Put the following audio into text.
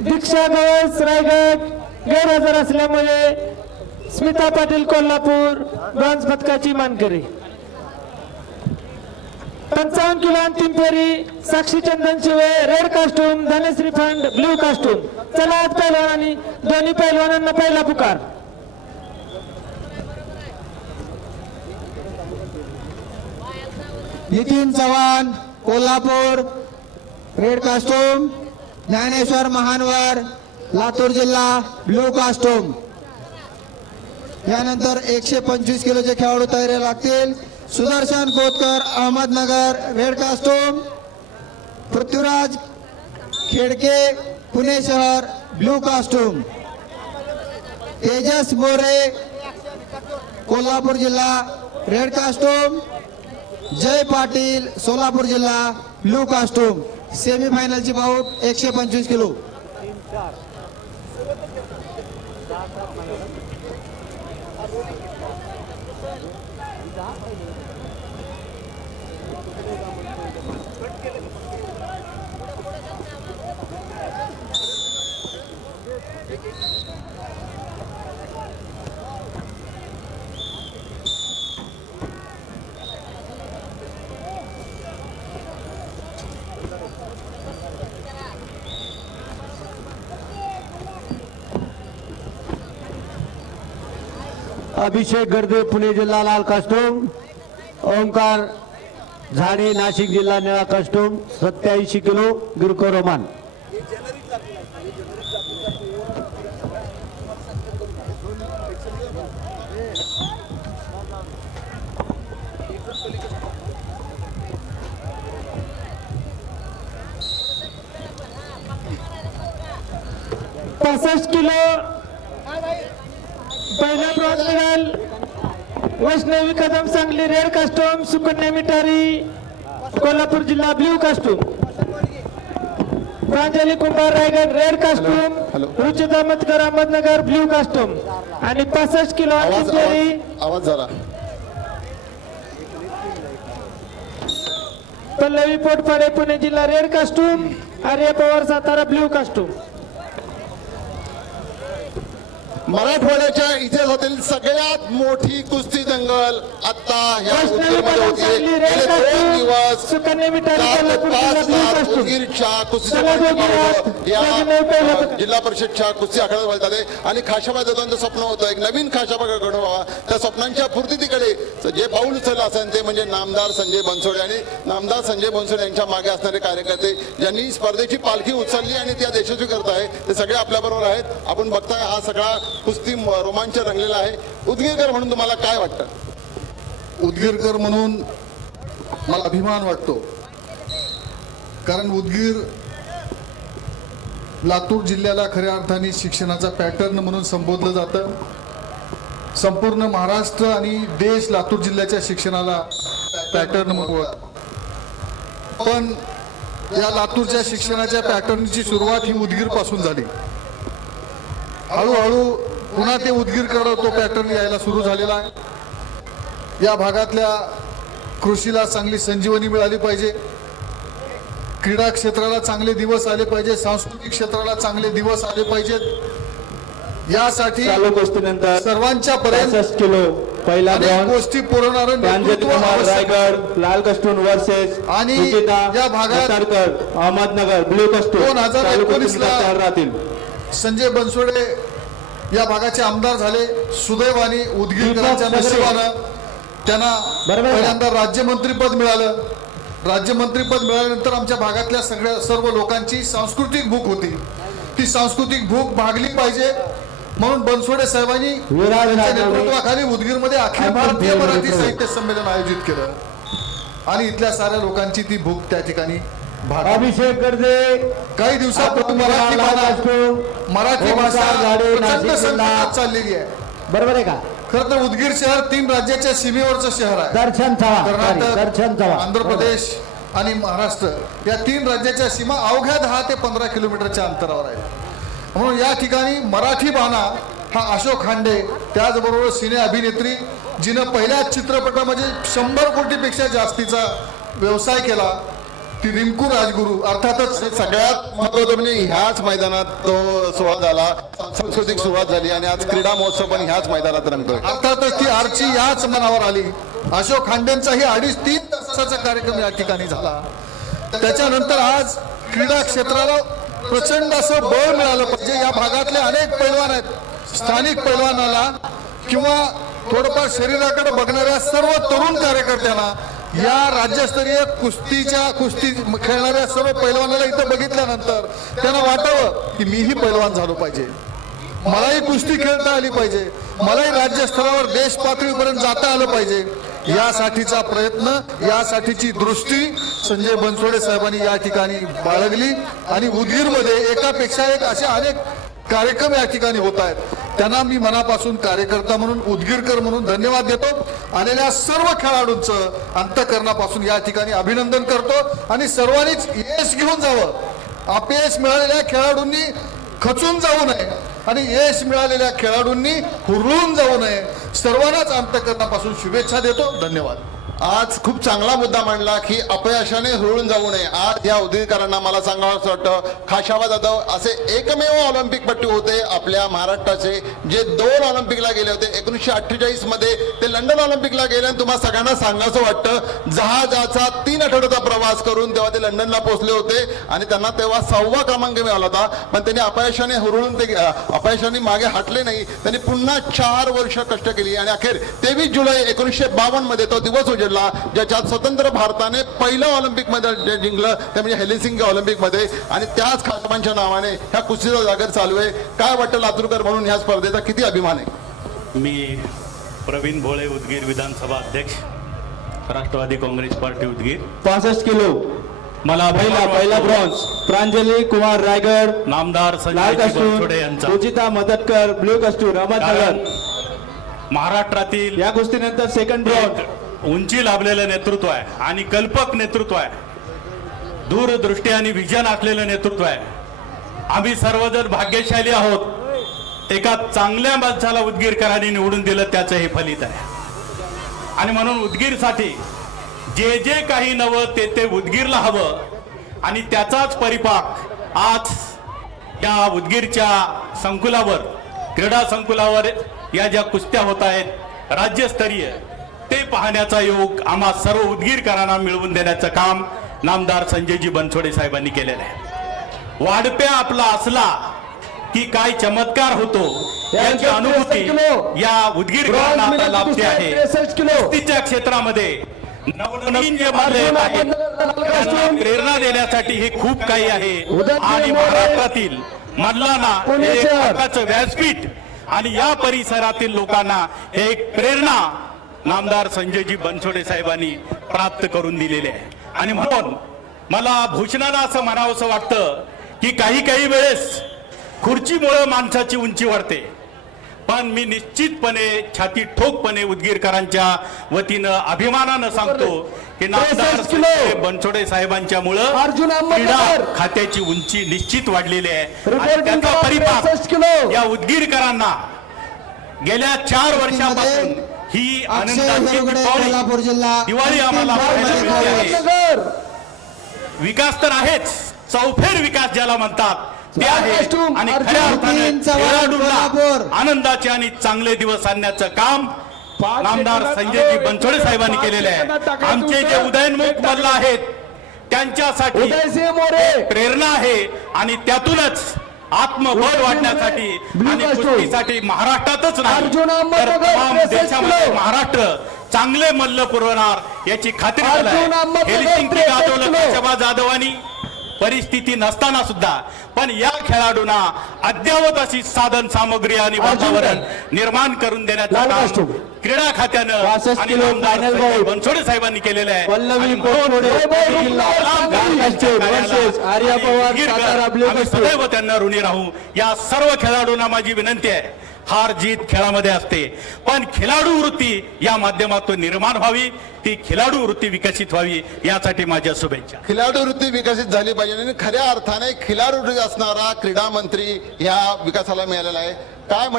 दीक्षा गवस रायगड. गैरहजर असल्यामुळे स्मिता पाटील कोल्हापूर ब्रॉन्झ पदकाची मानकरी. पंचावन्न किलो अंतिम फेरी Sakshi Chandan Shive red costume Dhanashree Phand blue costume चला आज पैलवानांनी दोन्ही पैलवानांना पहिला पुकार. नितीन चव्हाण कोल्हापूर रेड कास्टूम ज्ञानेश्वर महानवर लातूर जिल्हा ब्लू कास्टोम. यानंतर एकशे पंचवीस किलोचे खेळाडू तयारी लागतील. Sudarshan Kotkar Ahmednagar red costume. Prithviraj Khedke Pune शहर ब्लू कास्टूम. तेजस मोरे कोल्हापूर जिल्हा रेड कास्टूम. जय पाटील सोलापूर जिल्हा ब्लू कास्टूम. सेमी फायनलची बाऊट एकशे पंचवीस किलो. अभिषेक गर्दे पुणे जिल्हा लाल कास्टूम. ओंकार झाडे नाशिक जिल्हा निळा कास्टूम. सत्याऐंशी किलो गिरको रोमान. पासष्ट किलो पहिला bronze medal Vaishnavi Kadam Sangli red costume Sukanya Mitari Kolhapur जिल्हा blue costume Pranjali Kumbhar Raigad red costume Ruchita Matkar Ahmednagar blue costume आणि पासष्ट किलो आवाज जरा. पल्लवी पोटपाडे पुणे जिल्हा red costume Arya Pawar Satara blue costume मराठवाड्याच्या इतिहासातील सगळ्यात मोठी कुस्ती दंगल आता ह्या होती. गेले दोन दिवस कुस्ती या. जिल्हा परिषदच्या कुस्ती आखाड्यात बोलतात आहे. आणि खाशाबा दादांचं स्वप्न होतं एक नवीन खाशाबा घडून व्हावा त्या स्वप्नांच्या पूर्तीकडे जे पाऊल उचललं असेल ते म्हणजे नामदार संजय बनसोडे आणि नामदार संजय बनसोडे यांच्या मागे असणारे कार्यकर्ते ज्यांनी स्पर्धेची पालखी उचलली आणि त्या यशस्वी करत आहे ते सगळे आपल्या बरोबर आहेत आपण बघताय हा सगळा कुस्ती रोमांच रंगलेला आहे. उदगीरकर म्हणून तुम्हाला काय वाटतं? उदगीरकर म्हणून मला अभिमान वाटतो. कारण उदगीर लातूर जिल्ह्याला खऱ्या अर्थाने शिक्षणाचा पॅटर्न म्हणून संबोधलं जातं. संपूर्ण महाराष्ट्र आणि देश लातूर जिल्ह्याच्या शिक्षणाला पॅटर्न म्हणून पण या लातूरच्या शिक्षणाच्या पॅटर्नची सुरुवात ही उदगीरपासून झाली. हळूहळू पुन्हा ते उदगीरकडे तो पॅटर्न यायला सुरू झालेला आहे. या भागातल्या कृषीला चांगली संजीवनी मिळाली पाहिजे. क्रीडा क्षेत्राला चांगले दिवस आले पाहिजे. सांस्कृतिक क्षेत्राला चांगले दिवस आले पाहिजेत यासाठी सर्वांच्या पर्यंत किलो पहिला गोष्टी पुरवणारं. रायगड लाल कस्टून वर्सेस आणि या भागात- अहमदनगर ब्ल्यू कस्टूम 2019 ला तयार राहतील. संजय बनसोडे या भागाचे आमदार झाले सुदैवाने उदगीरकरांच्या नशिबानं त्यांना. पहिल्यांदा राज्यमंत्रीपद मिळालं राज्यमंत्रीपद मिळाल्यानंतर आमच्या भागातल्या सगळ्या सर्व लोकांची सांस्कृतिक भूक होती ती सांस्कृतिक भूक भागली पाहिजे म्हणून बनसोडे साहेबांनी. नेतृत्वाखाली उदगीरमध्ये अखिल भारतीय मराठी. साहित्य संमेलन आयोजित केलं आणि इथल्या साऱ्या लोकांची ती भूक त्या ठिकाणी अभिषेक गर्दे काही दिवसापूर्वी मराठी कास्टूम मराठी भाषा चाललेली आहे. बरोबर आहे का? खर तर उदगीर शहर तीन राज्याच्या सीमेवरचं शहर आहे. दर्शन कर्नाटक आंध्र प्रदेश आणि महाराष्ट्र या तीन राज्याच्या सीमा अवघ्या दहा ते पंधरा किलोमीटरच्या अंतरावर आहेत. म्हणून या ठिकाणी मराठी बाणा हा अशोक खांडे त्याचबरोबर सिने अभिनेत्री जिनं पहिल्या चित्रपटामध्ये शंभर कोटीपेक्षा जास्तीचा व्यवसाय केला. ती रिंकू राजगुरू. अर्थातच सगळ्यात महत्वाचं म्हणजे ह्याच मैदानात तो सोहळा झाला. सांस्कृतिक सुरुवात झाली आणि आज क्रीडा महोत्सव पण ह्याच मैदानात रंगतोय. अर्थातच ती आरची याच मनावर आली. अशोक खांडेंचाही अडीच तीन तासाचा कार्यक्रम या ठिकाणी झाला. त्याच्यानंतर आज क्रीडा क्षेत्राला प्रचंड असं बळ मिळालं पाहिजे. या भागातले अनेक पैलवान आहेत. स्थानिक पैलवानाला किंवा थोडंफार शरीराकडे बघणाऱ्या सर्व तरुण कार्यकर्त्यांना या राज्यस्तरीय कुस्तीच्या कुस्ती खेळणाऱ्या सर्व पैलवानाला इथं बघितल्यानंतर त्यांना वाटावं की मीही पैलवान झालो पाहिजे. मलाही कुस्ती खेळता आली पाहिजे. मलाही राज्यस्तरावर देश पातळीपर्यंत जाता आलं पाहिजे. यासाठीचा प्रयत्न यासाठीची दृष्टी संजय बनसोडे साहेबांनी या ठिकाणी बाळगली. आणि उदगीरमध्ये एकापेक्षा एक असे अनेक कार्यक्रम या ठिकाणी होत आहेत. त्यांना मी मनापासून कार्यकर्ता म्हणून उदगीरकर म्हणून धन्यवाद देतो. आलेल्या सर्व खेळाडूंचं अंतकरणापासून या ठिकाणी अभिनंदन करतो. आणि सर्वांनीच यश घेऊन जावं. अपयश मिळालेल्या खेळाडूंनी खचून जाऊ नये. आणि यश मिळालेल्या खेळाडूंनी हुरळून जाऊ नये. सर्वांनाच अंतकरणापासून शुभेच्छा देतो. धन्यवाद. आज खूप चांगला मुद्दा मांडला की अपयशाने हुरळून जाऊ नये. आज या उदगीरकरांना मला सांगावं असं वाटतं. खाशाबा जाधव असे एकमेव ऑलिम्पिकपट्टू होते. आपल्या महाराष्ट्राचे जे दोन ऑलिम्पिकला गेले होते एकोणीसशे अठ्ठेचाळीसमध्ये ते लंडन ऑलिम्पिकला गेले आणि तुम्हाला सगळ्यांना सांगायचं वाटतं जहाजाचा तीन आठवड्याचा प्रवास करून तेव्हा ते लंडनला पोहोचले होते आणि त्यांना तेव्हा सहावा क्रमांक मिळाला होता. पण त्यांनी अपयशाने हुरळून ते अपयशाने मागे हटले नाही. त्यांनी पुन्हा चार वर्ष कष्ट केली. आणि अखेर तेवीस जुलै एकोणीसशे बावन्नमध्ये तो दिवस उजेडला ज्याच्यात स्वतंत्र भारताने पहिलं ऑलिम्पिकमध्ये जिंकलं ते म्हणजे हेलिसिंगी ऑलिम्पिकमध्ये. आणि त्याच खासमांच्या नावाने ह्या कुस्तीचा जागर चालू आहे. काय वाटतं लातूरकर म्हणून ह्या स्पर्धेचा किती अभिमान आहे? मी प्रवीण भोळे उदगीर विधानसभा अध्यक्ष राष्ट्रवादी काँग्रेस पार्टी उदगीर. पासष्ट किलो. मला पहिला पहिला ब्रॉन्झ. प्रांजली कुमार रायगड. नामदार लाल संजय बनसोडे यांचा. रुचिता मदतकर ब्ल्यू कारण अहमदनगर. महाराष्ट्रातील या कुस्तीनंतर सेकंड एक उंची लाभलेलं नेतृत्व आहे आणि कल्पक नेतृत्व आहे. दूरदृष्टी आणि विजन असलेलं नेतृत्व आहे. आम्ही सर्वजण भाग्यशाली आहोत. एका चांगल्या माणसाला उदगीरकरांनी निवडून दिलं त्याचं हे फलित आहे. आणि म्हणून उदगीरसाठी जे जे काही नवं ते ते उदगीरला हवं. आणि त्याचाच परिपाक आज या उदगीरच्या संकुलावर क्रीडा संकुलावर या ज्या कुस्त्या होत आहेत राज्यस्तरीय ते पाहण्याचा योग आम्हा सर्व उदगीरकरांना मिळवून देण्याचं काम नामदार संजयजी बनसोडे साहेबांनी केलेलं आहे. वाढप्या आपला असला की काय चमत्कार होतो याची अनुभूती या उदगीरकरांना लाभते आहे. कुस्तीच्या क्षेत्रामध्ये नवनवीन जे आहेत प्रेरणा देण्यासाठी हे खूप काही आहे. आणि महाराष्ट्रातील प्रकारचं व्यासपीठ आणि या परिसरातील लोकांना हे एक प्रेरणा नामदार संजयजी बनसोडे साहेबांनी प्राप्त करून दिलेले आहे. आणि म्हणून मला भूषणाला असं म्हणावंसं वाटतं की काही काही वेळेस खुर्चीमुळे माणसाची उंची वाढते. पण मी निश्चितपणे छाती ठोकपणे उदगीरकरांच्या वतीनं अभिमानानं सांगतो की नामदार 63 किलो. संजय बनसोडे साहेबांच्या मुळे. क्रीडा खात्याची उंची निश्चित वाढलेली आहे आणि त्याचा परिपाक 63 किलो. या उदगीरकरांना गेल्या चार वर्षापासून ही आनंदाची दिवाळी आम्हाला अहमदनगर विकास तर आहेच चौफेर विकास ज्याला म्हणतात आणि खऱ्या अर्थाने. आनंदाचे आणि चांगले दिवस आणण्याचं काम नामदार संजयजी बनसोडे साहेबांनी केलेले आहे आमचे जे. उदयनमुख मल्ल आहेत त्यांच्यासाठी प्रेरणा आहे आणि त्यातूनच आत्मबळ उदयसिंह वाढण्यासाठी आणि. कुस्तीसाठी महाराष्ट्रातच नाही अर्जुन तर अहमदनगर, तमाम 63 देशामध्ये. महाराष्ट्र चांगले मल्ल पुरवणार याची खात्री अर्जुन आहे अहमदनगर, हेलसिंकी 63 गाजवलं किलो. काशाबा जाधवानी परिस्थिती नसताना सुद्धा पण या खेळाडूंना अद्यावत अशी साधन सामग्री आणि वातावरण निर्माण करून देण्याचं काम. क्रीडा खात्यानं 65 आणि किलो नामदार final संजय bout. बनसोडे साहेबांनी केलेलं आहे. सदैव त्यांना ऋणी राहू. या सर्व खेळाडूंना माझी विनंती आहे. हार जीत खेळामध्ये असते. पण खिलाडू वृत्ती या माध्यमातून निर्माण व्हावी ती खिलाडू वृत्ती विकसित व्हावी यासाठी माझ्या शुभेच्छा. खिलाडू वृत्ती विकसित झाली पाहिजे आणि खऱ्या अर्थाने खिलाडू असणारा क्रीडा मंत्री या विकासाला मिळालेला आहे. काय म्हणा